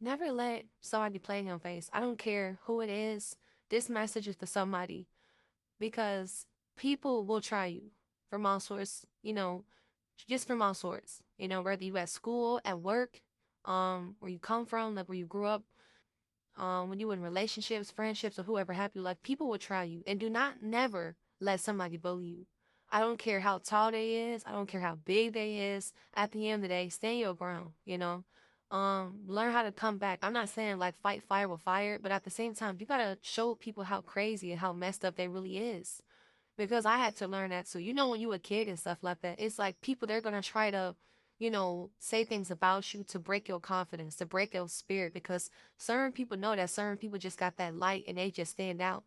Never let somebody play in your face. I don't care who it is. This message is for somebody because people will try you from all sorts, just from all sorts. Whether you at school, at work, where you come from, like where you grew up, when you in relationships, friendships, or whoever have you, like people will try you. And do not never let somebody bully you. I don't care how tall they is, I don't care how big they is. At the end of the day, stand your ground. Learn how to come back. I'm not saying like fight fire with fire, but at the same time, you gotta show people how crazy and how messed up they really is. Because I had to learn that too. When you a kid and stuff like that, it's like people they're gonna try to, say things about you to break your confidence, to break your spirit. Because certain people know that certain people just got that light and they just stand out.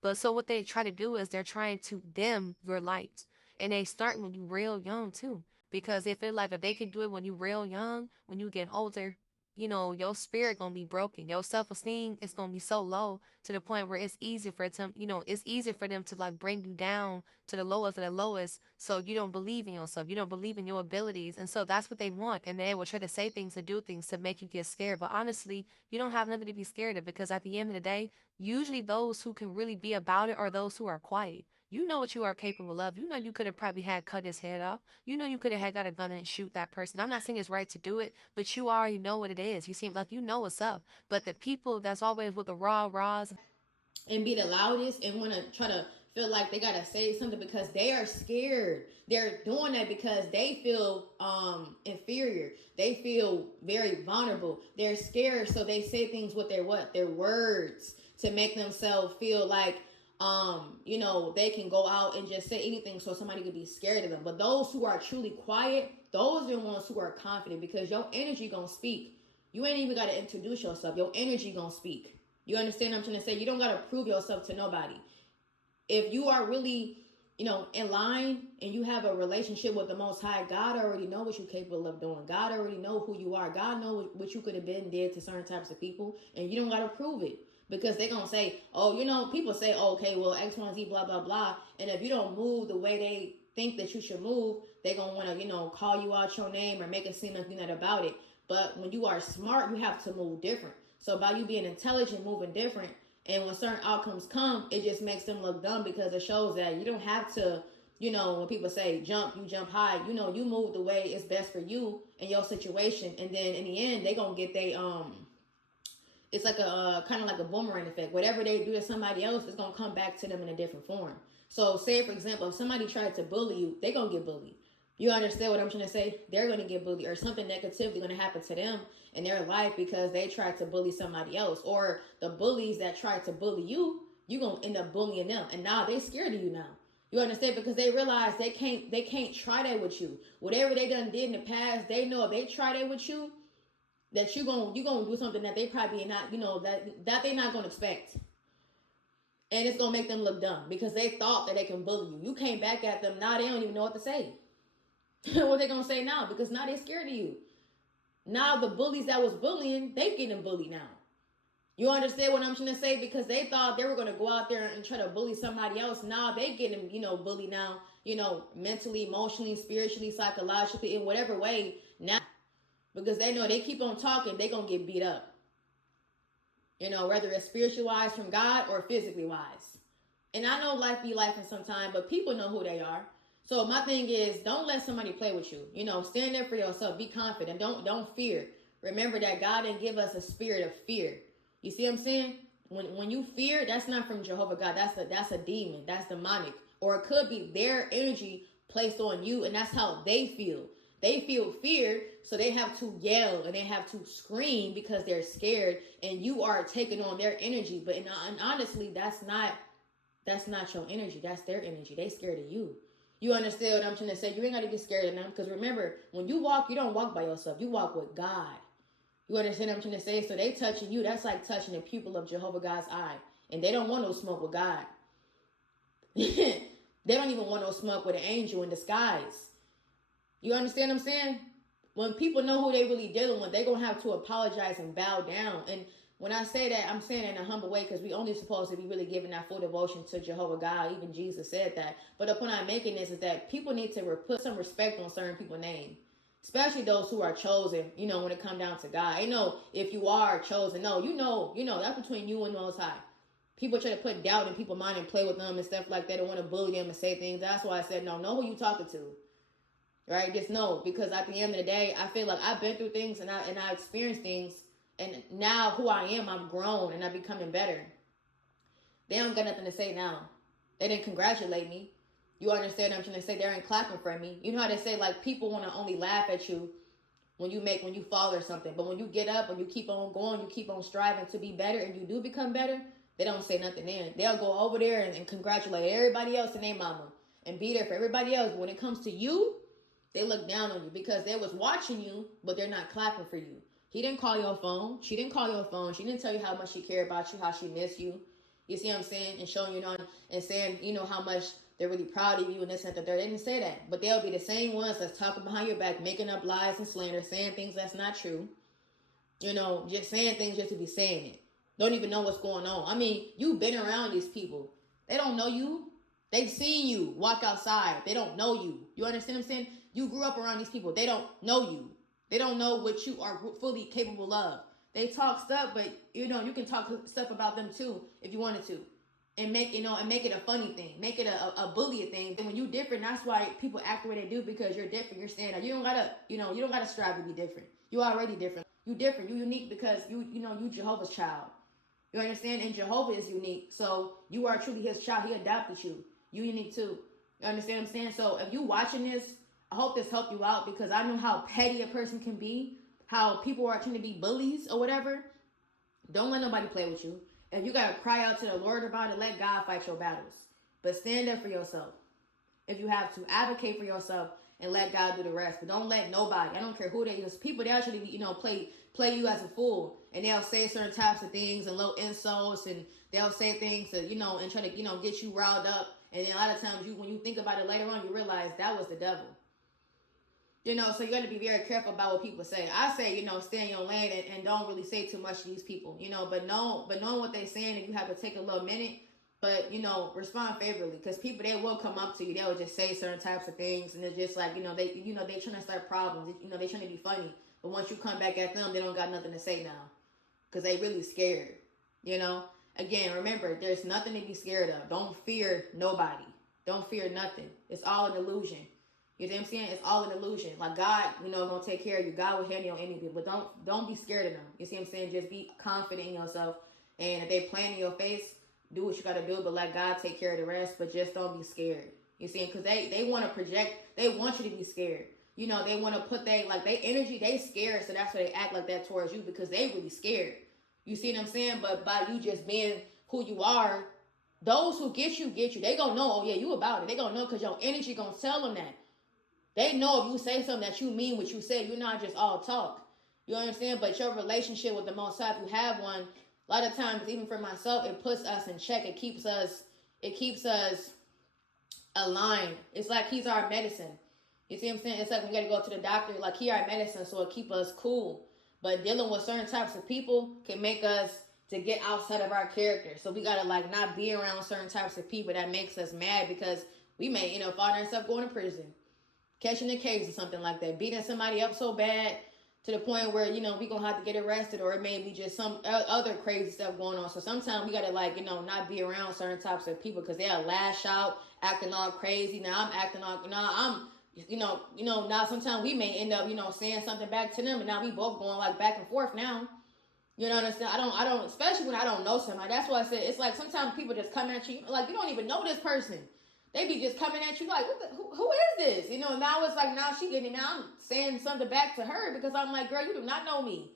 But so what they try to do is they're trying to dim your light, and they start when you real young too. Because if it like if they can do it when you real young, when you get older, your spirit gonna be broken. Your self esteem is gonna be so low to the point where it's easy for them, it's easy for them to like bring you down to the lowest of the lowest. So you don't believe in yourself. You don't believe in your abilities. And so that's what they want. And they will try to say things and do things to make you get scared. But honestly, you don't have nothing to be scared of because at the end of the day, usually those who can really be about it are those who are quiet. You know what you are capable of. You know you could have probably had cut his head off. You know you could have had got a gun and shoot that person. I'm not saying it's right to do it, but you already know what it is. You seem like you know what's up. But the people that's always with the raw raws. And be the loudest and want to try to feel like they gotta say something because they are scared. They're doing that because they feel inferior. They feel very vulnerable. They're scared, so they say things with their words to make themselves feel like they can go out and just say anything so somebody could be scared of them. But those who are truly quiet, those are the ones who are confident because your energy gonna speak. You ain't even gotta introduce yourself. Your energy gonna speak. You understand what I'm trying to say? You don't gotta prove yourself to nobody. If you are really, in line and you have a relationship with the Most High, God already know what you're capable of doing. God already know who you are. God know what you could have been did to certain types of people, and you don't gotta prove it because they're gonna say, oh, people say, oh, okay, well, X, Y, Z, blah, blah, blah, and if you don't move the way they think that you should move, they're gonna want to, call you out your name or make it seem like you're not about it. But when you are smart, you have to move different. So by you being intelligent, moving different, and when certain outcomes come, it just makes them look dumb because it shows that you don't have to, when people say jump, you jump high, you move the way it's best for you in your situation. And then in the end, they going to get it's like a kind of like a boomerang effect. Whatever they do to somebody else is going to come back to them in a different form. So say, for example, if somebody tried to bully you, they going to get bullied. You understand what I'm trying to say? They're going to get bullied or something negatively going to happen to them in their life because they tried to bully somebody else. Or the bullies that tried to bully you, you're going to end up bullying them. And now they're scared of you now. You understand? Because they realize they can't try that with you. Whatever they done did in the past, they know if they try that with you, that you gonna do something that they probably not, that they not gonna expect. And it's gonna make them look dumb because they thought that they can bully you. You came back at them, now they don't even know what to say. What they gonna say now? Because now they scared of you. Now the bullies that was bullying, they getting bullied now. You understand what I'm trying to say? Because they thought they were gonna go out there and try to bully somebody else. Now they getting, bullied now, mentally, emotionally, spiritually, psychologically, in whatever way now. Because they know they keep on talking, they gonna get beat up. Whether it's spiritual wise from God or physically wise. And I know life be life in some time, but people know who they are. So my thing is, don't let somebody play with you. Stand there for yourself. Be confident. Don't fear. Remember that God didn't give us a spirit of fear. You see what I'm saying? When you fear, that's not from Jehovah God. That's a demon. That's demonic. Or it could be their energy placed on you, and that's how they feel. They feel fear, so they have to yell and they have to scream because they're scared, and you are taking on their energy. But and honestly, that's not your energy. That's their energy. They scared of you. You understand what I'm trying to say? You ain't got to get scared of them because remember, when you walk, you don't walk by yourself. You walk with God. You understand what I'm trying to say? So they touching you. That's like touching the pupil of Jehovah God's eye. And they don't want no smoke with God. They don't even want no smoke with an angel in disguise. You understand what I'm saying? When people know who they really dealing with, they're going to have to apologize and bow down. And when I say that, I'm saying it in a humble way because we only supposed to be really giving that full devotion to Jehovah God. Even Jesus said that. But the point I'm making is that people need to put some respect on certain people's name. especially those who are chosen, when it come down to God. I know if you are chosen, no, that's between you and the Most High. People try to put doubt in people's mind and play with them and stuff like that and want to bully them and say things. That's why I said, no, know who you talking to. Right? Just know, because at the end of the day, I feel like I've been through things and I experienced things, and now who I am, I'm grown and I'm becoming better. They don't got nothing to say now. They didn't congratulate me. You understand what I'm trying to say? They ain't clapping for me. You know how they say, like, people want to only laugh at you when you fall or something. But when you get up and you keep on going, you keep on striving to be better, and you do become better, they don't say nothing then. They'll go over there and congratulate everybody else and their mama and be there for everybody else. But when it comes to you, they look down on you because they was watching you, but they're not clapping for you. He didn't call your phone. She didn't call your phone. She didn't tell you how much she cared about you, how she missed you. You see what I'm saying? And showing you, and saying, how much they're really proud of you and this and that. They didn't say that. But they'll be the same ones that's talking behind your back, making up lies and slander, saying things that's not true. Just saying things just to be saying it. Don't even know what's going on. I mean, you've been around these people. They don't know you. They've seen you walk outside. They don't know you. You understand what I'm saying? You grew up around these people. They don't know you. They don't know what you are fully capable of. They talk stuff, but you can talk stuff about them too if you wanted to, and make it a funny thing, make it a bully thing. And when you different, that's why people act the way they do, because you're different. You're standing out. You don't gotta strive to be different. You already different. You different. You unique because you Jehovah's child. You understand? And Jehovah is unique, so you are truly His child. He adopted you. You unique too. You understand what I'm saying? So if you watching this, I hope this helped you out, because I know how petty a person can be, how people are trying to be bullies or whatever. Don't let nobody play with you. If you got to cry out to the Lord about it, let God fight your battles. But stand up for yourself. If you have to, advocate for yourself and let God do the rest. But don't let nobody, I don't care who they is, people, they actually, play you as a fool. And they'll say certain types of things and low insults, and they'll say things to, and try to, get you riled up. And then a lot of times when you think about it later on, you realize that was the devil. So you got to be very careful about what people say. I say, stay in your lane and don't really say too much to these people, but knowing what they're saying, and you have to take a little minute, but, respond favorably, because people, they will come up to you. They will just say certain types of things, and it's just like, they trying to start problems. They trying to be funny. But once you come back at them, they don't got nothing to say now, because they really scared, Again, remember, there's nothing to be scared of. Don't fear nobody. Don't fear nothing. It's all an illusion. You know what I'm saying? It's all an illusion. Like, God, gonna take care of you. God will handle your enemy, but don't be scared of them. You see what I'm saying? Just be confident in yourself. And if they playing in your face, do what you gotta do, but let God take care of the rest. But just don't be scared. You see? Because they want to project. They want you to be scared. They want to put they energy. They scared, so that's why they act like that towards you, because they really scared. You see what I'm saying? But by you just being who you are, those who get you. They gonna know. Oh yeah, you about it. They gonna know, because your energy gonna tell them that. They know if you say something that you mean what you say, you're not just all talk. You understand? But your relationship with the Most High, if you have one, a lot of times, even for myself, it puts us in check. It keeps us aligned. It's like He's our medicine. You see what I'm saying? It's like we got to go to the doctor, like He our medicine, so it keep us cool. But dealing with certain types of people can make us to get outside of our character. So we got to not be around certain types of people that makes us mad, because we may, find ourselves going to prison, catching a case or something like that, beating somebody up so bad to the point where, we going to have to get arrested, or it may be just some other crazy stuff going on. So sometimes we got to not be around certain types of people, because they'll lash out, acting all crazy. Now I'm acting all, now sometimes we may end up, saying something back to them, and now we both going back and forth now. You know what I'm saying? I don't, especially when I don't know somebody. That's why I said, it's like sometimes people just come at you, like you don't even know this person. They be just coming at you like, who is this? Now it's like, now she getting it. Now I'm saying something back to her, because I'm like, girl, you do not know me.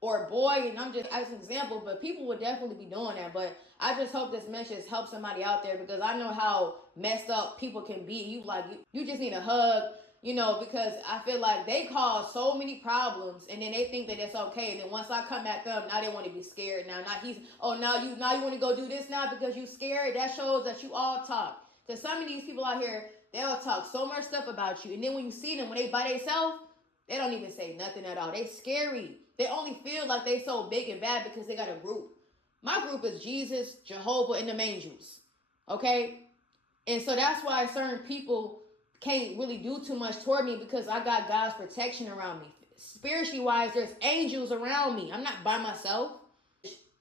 Or boy, and I'm just as an example, but people would definitely be doing that. But I just hope this message helps somebody out there, because I know how messed up people can be. You just need a hug, because I feel like they cause so many problems, and then they think that it's okay. And then once I come at them, now they want to be scared. Now now you want to go do this now because you scared. That shows that you all talk. Because some of these people out here, they'll talk so much stuff about you. And then when you see them, when they by themselves, they don't even say nothing at all. They scary. They only feel like they so big and bad because they got a group. My group is Jesus, Jehovah, and the angels. Okay? And so that's why certain people, can't really do too much toward me because I got God's protection around me. Spiritually wise, there's angels around me. I'm not by myself.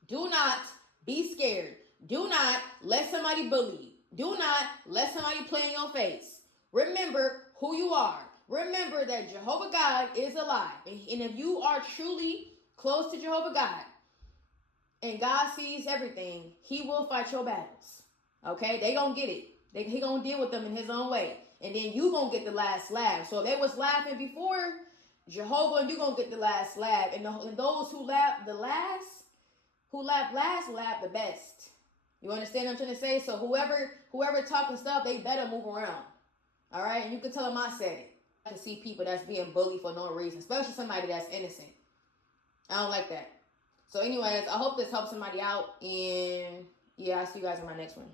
Do not be scared. Do not let somebody bully you. Do not let somebody play in your face. Remember who you are. Remember that Jehovah God is alive. And if you are truly close to Jehovah God and God sees everything, he will fight your battles. Okay? They gonna get it. He gonna deal with them in his own way. And then you gonna get the last laugh. So if they was laughing before, Jehovah, and you gonna get the last laugh. And those who laugh the last, who laugh last, laugh the best. You understand what I'm trying to say? So whoever talking stuff, they better move around. All right? And you can tell them I said it. I can see people that's being bullied for no reason, especially somebody that's innocent. I don't like that. So anyways, I hope this helps somebody out. And yeah, I'll see you guys in my next one.